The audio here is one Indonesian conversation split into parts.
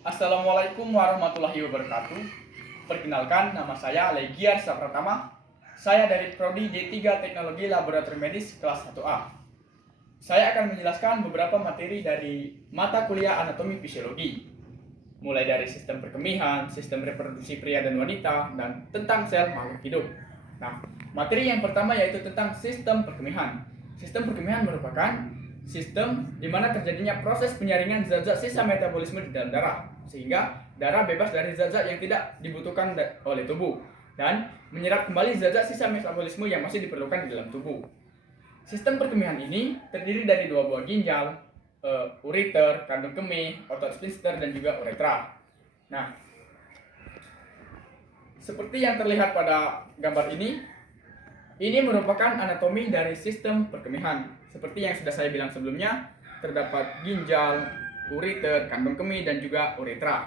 Assalamualaikum warahmatullahi wabarakatuh. Perkenalkan, nama saya Legiar Sapratama. Saya dari Prodi D3 Teknologi Laboratorium Medis kelas 1A. Saya akan menjelaskan beberapa materi dari mata kuliah anatomi fisiologi, mulai dari sistem perkemihan, sistem reproduksi pria dan wanita, dan tentang sel makhluk hidup. Nah, materi yang pertama yaitu tentang sistem perkemihan. Sistem perkemihan merupakan sistem di mana terjadinya proses penyaringan zat-zat sisa metabolisme di dalam darah, sehingga darah bebas dari zat-zat yang tidak dibutuhkan oleh tubuh dan menyerap kembali zat-zat sisa metabolisme yang masih diperlukan di dalam tubuh. Sistem perkemihan ini terdiri dari dua buah ginjal, ureter, kandung kemih, otot sphincter, dan juga uretra. Nah, seperti yang terlihat pada gambar ini merupakan anatomi dari sistem perkemihan. Seperti yang sudah saya bilang sebelumnya, terdapat ginjal, ureter, kandung kemih, dan juga uretra.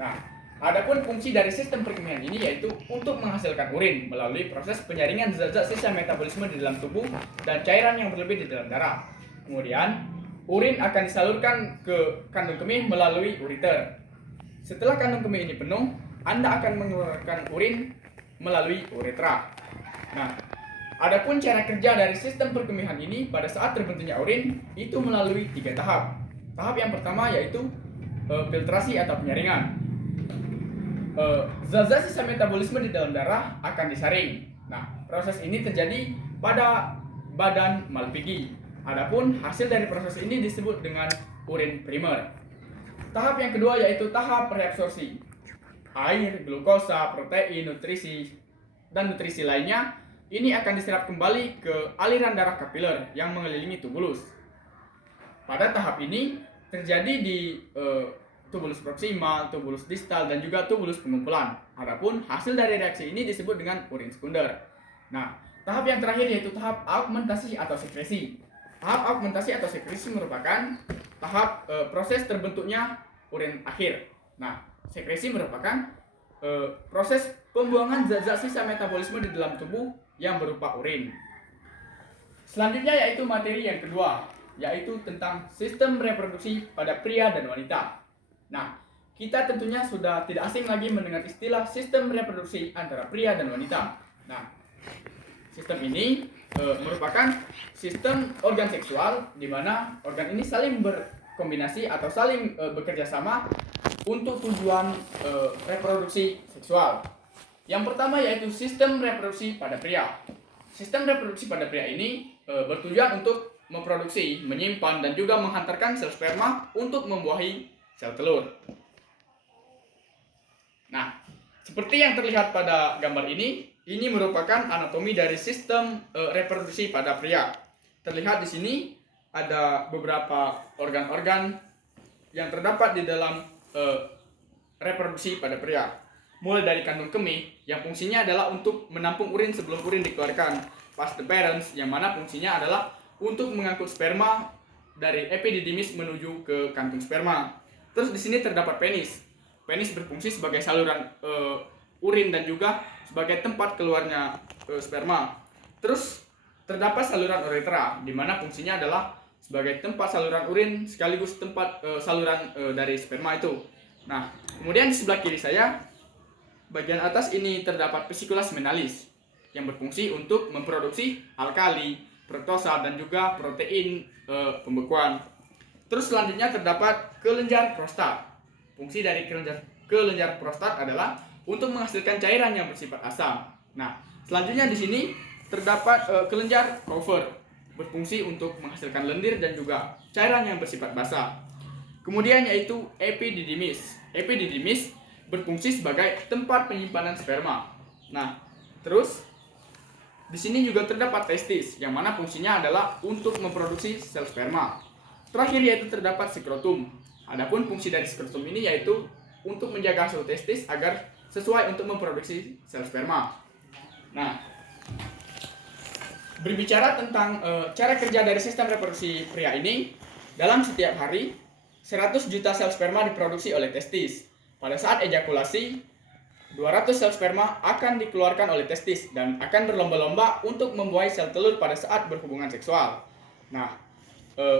Nah, adapun fungsi dari sistem perkemihan ini yaitu untuk menghasilkan urin melalui proses penyaringan zat-zat sisa metabolisme di dalam tubuh dan cairan yang berlebih di dalam darah. Kemudian, urin akan disalurkan ke kandung kemih melalui ureter. Setelah kandung kemih ini penuh, Anda akan mengeluarkan urin melalui uretra. Nah, adapun cara kerja dari sistem perkemihan ini pada saat terbentuknya urin itu melalui 3 tahap. Tahap yang pertama yaitu filtrasi atau penyaringan. Zat-zat sisa metabolisme di dalam darah akan disaring. Nah, proses ini terjadi pada badan Malpighi. Adapun hasil dari proses ini disebut dengan urin primer. Tahap yang kedua yaitu tahap reabsorpsi. Air, glukosa, protein, dan nutrisi lainnya ini akan diserap kembali ke aliran darah kapiler yang mengelilingi tubulus. Pada tahap ini terjadi di tubulus proksimal, tubulus distal, dan juga tubulus pengumpulan. Adapun hasil dari reaksi ini disebut dengan urin sekunder. Nah, tahap yang terakhir yaitu tahap augmentasi atau sekresi. Tahap augmentasi atau sekresi merupakan tahap proses terbentuknya urin akhir. Nah, sekresi merupakan proses pembuangan zat-zat sisa metabolisme di dalam tubuh yang berupa urin. Selanjutnya yaitu materi yang kedua, yaitu tentang sistem reproduksi pada pria dan wanita. Nah, kita tentunya sudah tidak asing lagi mendengar istilah sistem reproduksi antara pria dan wanita. Nah, sistem ini merupakan sistem organ seksual di mana organ ini saling berkombinasi atau saling bekerja sama untuk tujuan reproduksi seksual. Yang pertama yaitu sistem reproduksi pada pria. Sistem reproduksi pada pria ini bertujuan untuk memproduksi, menyimpan, dan juga menghantarkan sel sperma untuk membuahi sel telur. Nah, seperti yang terlihat pada gambar ini merupakan anatomi dari sistem reproduksi pada pria. Terlihat di sini ada beberapa organ-organ yang terdapat di dalam reproduksi pada pria. Mulai dari kandung kemih yang fungsinya adalah untuk menampung urin sebelum urin dikeluarkan, vas deferens yang mana fungsinya adalah untuk mengangkut sperma dari epididymis menuju ke kantung sperma. Terus di sini terdapat penis. Penis berfungsi sebagai saluran urin dan juga sebagai tempat keluarnya sperma. Terus terdapat saluran uretra di mana fungsinya adalah sebagai tempat saluran urin sekaligus tempat saluran dari sperma itu. Nah, kemudian di sebelah kiri saya bagian atas ini terdapat vesicula seminalis yang berfungsi untuk memproduksi alkali, fruktosa, dan juga protein pembekuan. Terus selanjutnya terdapat kelenjar prostat. Fungsi dari kelenjar prostat adalah untuk menghasilkan cairan yang bersifat asam. Nah, selanjutnya di sini terdapat kelenjar Cooper berfungsi untuk menghasilkan lendir dan juga cairan yang bersifat basah. Kemudian yaitu epididymis. Epididymis berfungsi sebagai tempat penyimpanan sperma. Nah, terus di sini juga terdapat testis, yang mana fungsinya adalah untuk memproduksi sel sperma. Terakhir yaitu terdapat skrotum. Adapun fungsi dari skrotum ini yaitu untuk menjaga suhu testis agar sesuai untuk memproduksi sel sperma. Nah, berbicara tentang cara kerja dari sistem reproduksi pria ini, dalam setiap hari 100 juta sel sperma diproduksi oleh testis. Pada saat ejakulasi, 200 sel sperma akan dikeluarkan oleh testis dan akan berlomba-lomba untuk membuahi sel telur pada saat berhubungan seksual. Nah,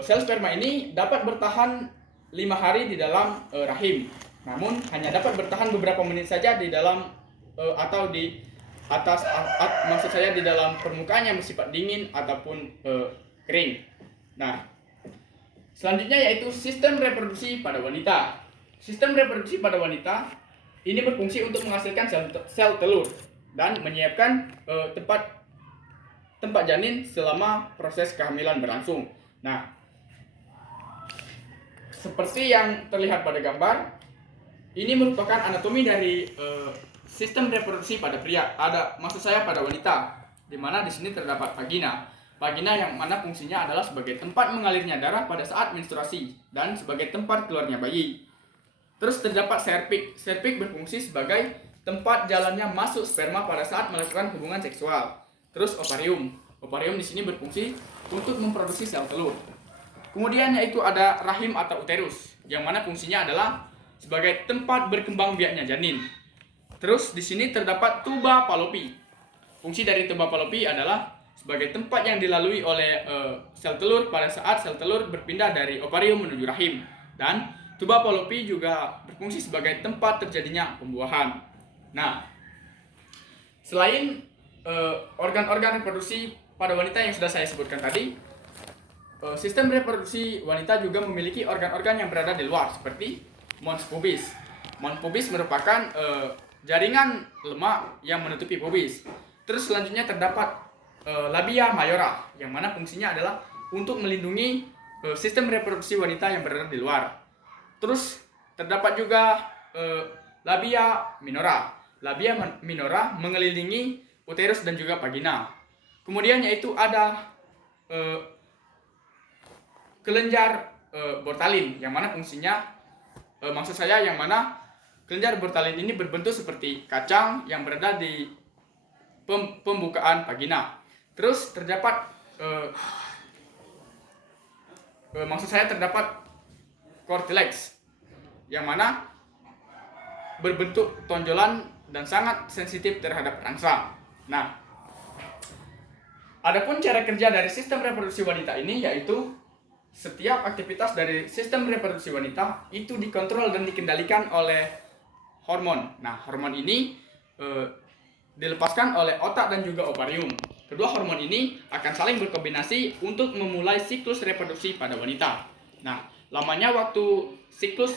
sel sperma ini dapat bertahan hari di dalam rahim. Namun hanya dapat bertahan beberapa menit saja di dalam atau di atas maksud saya di dalam permukaan yang bersifat dingin ataupun kering. Nah, selanjutnya yaitu sistem reproduksi pada wanita. Sistem reproduksi pada wanita ini berfungsi untuk menghasilkan sel telur dan menyiapkan tempat janin selama proses kehamilan berlangsung. Nah, seperti yang terlihat pada gambar, ini merupakan anatomi dari sistem reproduksi pada pria. Maksud saya pada wanita, di mana di sini terdapat vagina. Vagina yang mana fungsinya adalah sebagai tempat mengalirnya darah pada saat menstruasi dan sebagai tempat keluarnya bayi. Terus terdapat cervix. Cervix berfungsi sebagai tempat jalannya masuk sperma pada saat melakukan hubungan seksual. Terus ovarium. Ovarium di sini berfungsi untuk memproduksi sel telur. Kemudian yaitu ada rahim atau uterus, yang mana fungsinya adalah sebagai tempat berkembang biaknya janin. Terus di sini terdapat tuba Fallopi. Fungsi dari tuba Fallopi adalah sebagai tempat yang dilalui oleh sel telur pada saat sel telur berpindah dari ovarium menuju rahim. Dan tuba Fallopi juga berfungsi sebagai tempat terjadinya pembuahan. Nah, selain organ-organ reproduksi pada wanita yang sudah saya sebutkan tadi, sistem reproduksi wanita juga memiliki organ-organ yang berada di luar seperti mons pubis. Mons pubis merupakan jaringan lemak yang menutupi pubis. Terus selanjutnya terdapat labia mayora, yang mana fungsinya adalah untuk melindungi sistem reproduksi wanita yang berada di luar. Terus terdapat juga labia minora. Labia minora mengelilingi uterus dan juga vagina. Kemudian yaitu ada kelenjar Bortalin, yang mana fungsinya maksud saya yang mana kelenjar Bortalin ini berbentuk seperti kacang yang berada di pembukaan vagina. Terus terdapat maksud saya terdapat cortilex, yang mana berbentuk tonjolan dan sangat sensitif terhadap rangsang. Nah, adapun cara kerja dari sistem reproduksi wanita ini yaitu setiap aktivitas dari sistem reproduksi wanita itu dikontrol dan dikendalikan oleh hormon. Nah, hormon ini dilepaskan oleh otak dan juga ovarium. Kedua hormon ini akan saling berkombinasi untuk memulai siklus reproduksi pada wanita. Nah, lamanya waktu siklus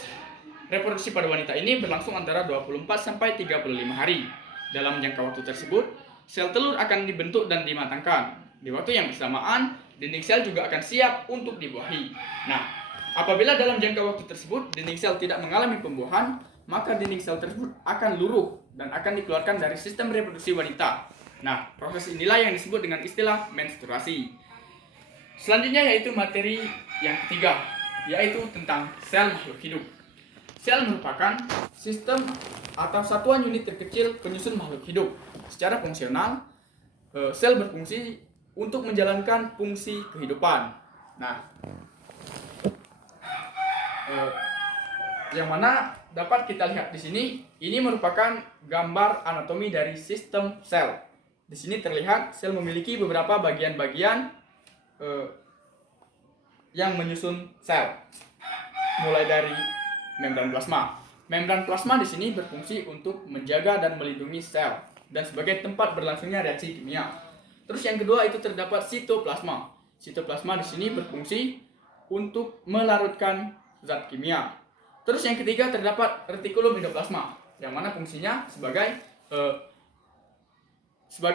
reproduksi pada wanita ini berlangsung antara 24 sampai 35 hari. Dalam jangka waktu tersebut, sel telur akan dibentuk dan dimatangkan. Di waktu yang bersamaan, dinding sel juga akan siap untuk dibuahi. Nah, apabila dalam jangka waktu tersebut dinding sel tidak mengalami pembuahan, maka dinding sel tersebut akan luruh dan akan dikeluarkan dari sistem reproduksi wanita. Nah, proses inilah yang disebut dengan istilah menstruasi. Selanjutnya yaitu materi yang ketiga, yaitu tentang sel makhluk hidup. Sel merupakan sistem atau satuan unit terkecil penyusun makhluk hidup. Secara fungsional, sel berfungsi untuk menjalankan fungsi kehidupan. Nah, yang mana dapat kita lihat di sini, ini merupakan gambar anatomi dari sistem sel. Di sini terlihat sel memiliki beberapa bagian-bagian yang menyusun sel. Mulai dari membran plasma. Membran plasma di sini berfungsi untuk menjaga dan melindungi sel dan sebagai tempat berlangsungnya reaksi kimia. Terus yang kedua itu terdapat sitoplasma. Sitoplasma di sini berfungsi untuk melarutkan zat kimia. Terus yang ketiga terdapat retikulum endoplasma, yang mana fungsinya sebagai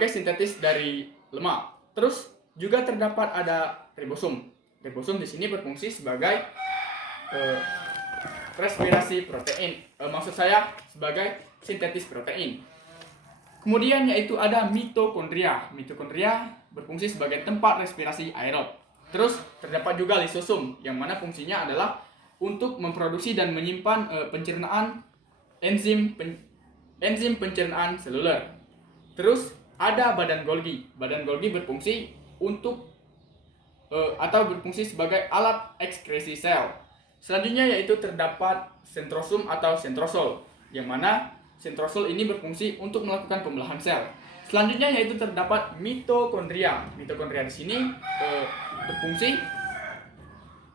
sintetis dari lemak. Terus juga terdapat ada ribosom. Ribosom di sini berfungsi sebagai respirasi protein. Maksud saya sebagai sintetis protein. Kemudian yaitu ada mitokondria. Mitokondria berfungsi sebagai tempat respirasi aerob. Terus terdapat juga lisosom, yang mana fungsinya adalah untuk memproduksi dan menyimpan pencernaan enzim pencernaan seluler. Terus ada badan Golgi. Badan Golgi berfungsi untuk atau berfungsi sebagai alat ekskresi sel. Selanjutnya yaitu terdapat sentrosum atau sentrosol, yang mana sentrosol ini berfungsi untuk melakukan pembelahan sel. Selanjutnya yaitu terdapat mitokondria. Mitokondria di sini berfungsi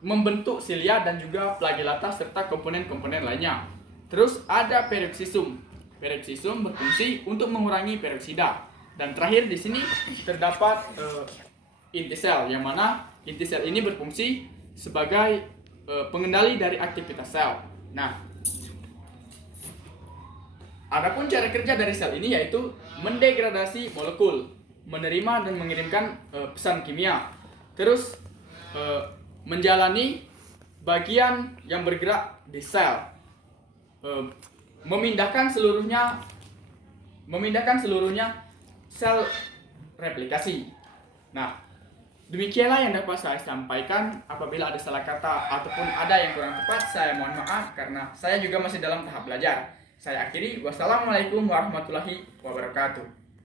membentuk silia dan juga flagellata serta komponen-komponen lainnya. Terus ada peroxisum. Peroxisum berfungsi untuk mengurangi peroksida. Dan terakhir di sini terdapat inti sel, yang mana inti sel ini berfungsi sebagai pengendali dari aktivitas sel. Nah, adapun cara kerja dari sel ini yaitu mendegradasi molekul, menerima dan mengirimkan pesan kimia, terus menjalani bagian yang bergerak di sel, memindahkan seluruhnya sel replikasi. Nah, demikianlah yang dapat saya sampaikan. Apabila ada salah kata ataupun ada yang kurang tepat, saya mohon maaf karena saya juga masih dalam tahap belajar. Saya akhiri, wassalamualaikum warahmatullahi wabarakatuh.